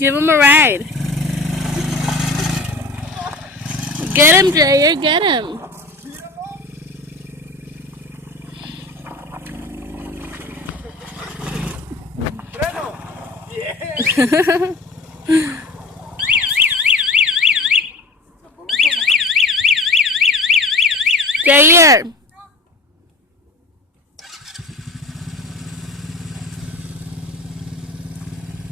Give him a ride. Get him, Jair. Get him. Jair.